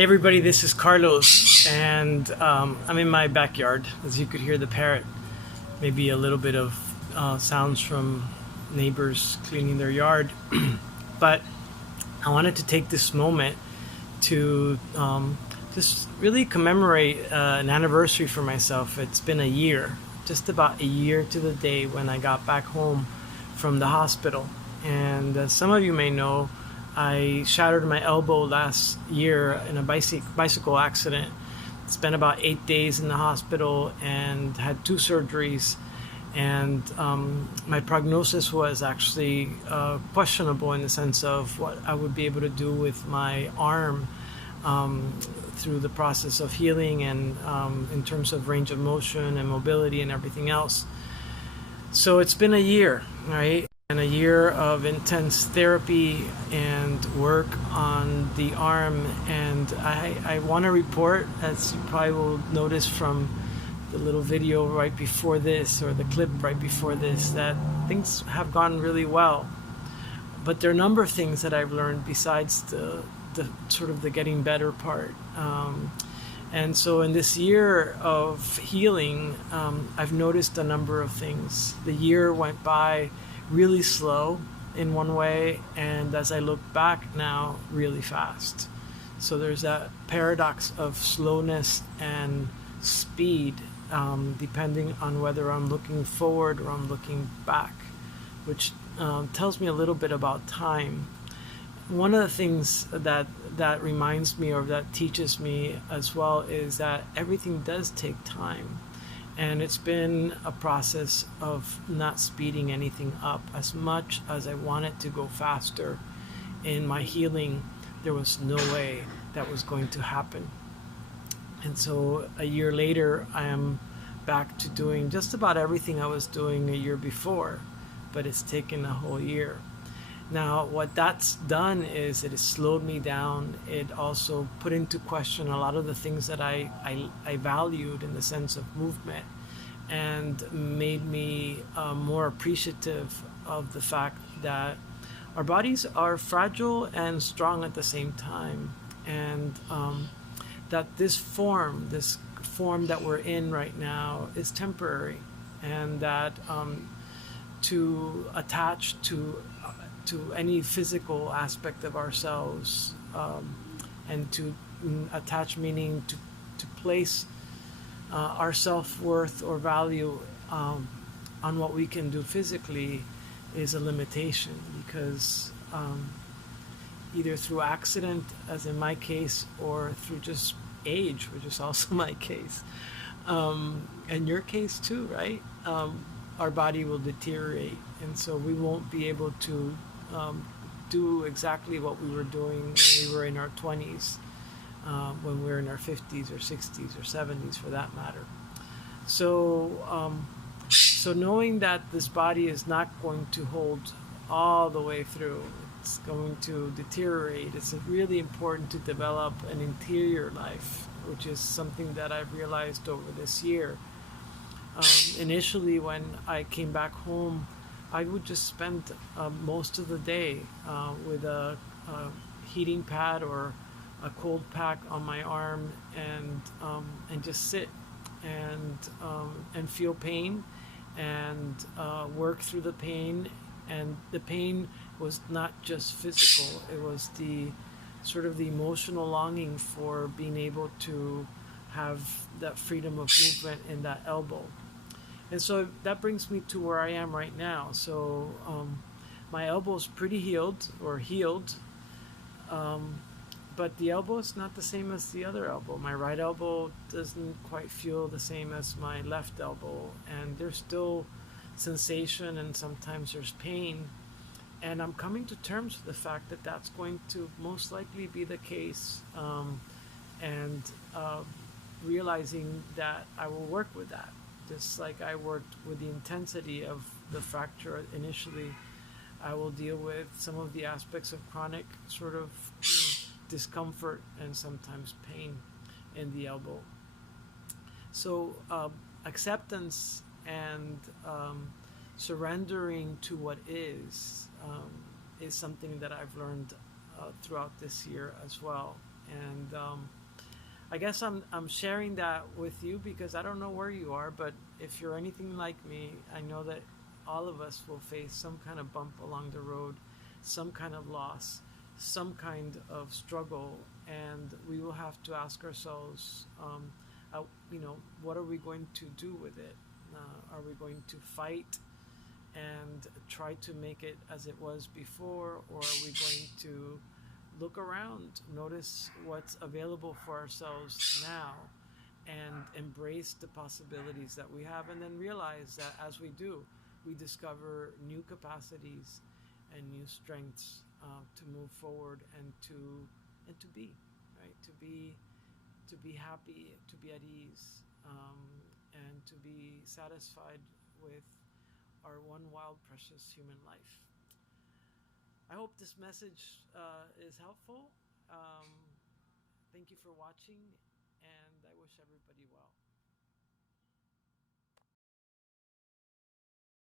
Hey everybody, this is Carlos, and I'm in my backyard. As you could hear the parrot, maybe a little bit of sounds from neighbors cleaning their yard. But I wanted to take this moment to just really commemorate an anniversary for myself. It's been a year, just about a year to the day when I got back home from the hospital. And as some of you may know, I shattered my elbow last year in a bicycle accident. Spent about 8 days in the hospital and had two surgeries. And my prognosis was actually questionable in the sense of what I would be able to do with my arm through the process of healing and in terms of range of motion and mobility and everything else. So it's been a year, right? And a year of intense therapy and work on the arm. And I want to report, as you probably will notice from the little video right before this, or the clip right before this, that things have gone really well. But there are a number of things that I've learned besides the sort of the getting better part. And so in this year of healing, I've noticed a number of things. The year went by really slow in one way, and as I look back now, really fast. So there's that paradox of slowness and speed, depending on whether I'm looking forward or I'm looking back, which tells me a little bit about time. One of the things that reminds me, or that teaches me as well, is that everything does take time. And it's been a process of not speeding anything up. As much as I wanted to go faster in my healing, there was no way that was going to happen. And so a year later, I am back to doing just about everything I was doing a year before, but it's taken a whole year. Now, what that's done is it has slowed me down. It also put into question a lot of the things that I valued in the sense of movement, and made me more appreciative of the fact that our bodies are fragile and strong at the same time, and that this form that we're in right now is temporary, and that to attach to any physical aspect of ourselves, and to attach meaning to place our self-worth or value on what we can do physically is a limitation, because either through accident, as in my case, or through just age, which is also my case, and your case too, right? Our body will deteriorate, and so we won't be able to do exactly what we were doing when we were in our 20s, when we were in our 50s or 60s or 70s for that matter. So, so knowing that this body is not going to hold all the way through, it's going to deteriorate, it's really important to develop an interior life, which is something that I've realized over this year. Initially, when I came back home, I would just spend most of the day with a heating pad or a cold pack on my arm, and just sit and feel pain, and work through the pain. And the pain was not just physical; it was the sort of the emotional longing for being able to have that freedom of movement in that elbow. And so that brings me to where I am right now. So my elbow's pretty healed, but the elbow is not the same as the other elbow. My right elbow doesn't quite feel the same as my left elbow, and there's still sensation, and sometimes there's pain. And I'm coming to terms with the fact that that's going to most likely be the case, and realizing that I will work with that. Just like I worked with the intensity of the fracture initially, I will deal with some of the aspects of chronic sort of discomfort and sometimes pain in the elbow. So acceptance and surrendering to what is something that I've learned throughout this year as well. And I guess I'm sharing that with you because I don't know where you are, but if you're anything like me, I know that all of us will face some kind of bump along the road, some kind of loss, some kind of struggle, and we will have to ask ourselves, what are we going to do with it? Are we going to fight and try to make it as it was before, or are we going to look around, notice what's available for ourselves now, and embrace the possibilities that we have, and then realize that as we do, we discover new capacities and new strengths to move forward and to be right, to be happy, to be at ease, and to be satisfied with our one wild, precious human life. I hope this message is helpful. Thank you for watching, and I wish everybody well.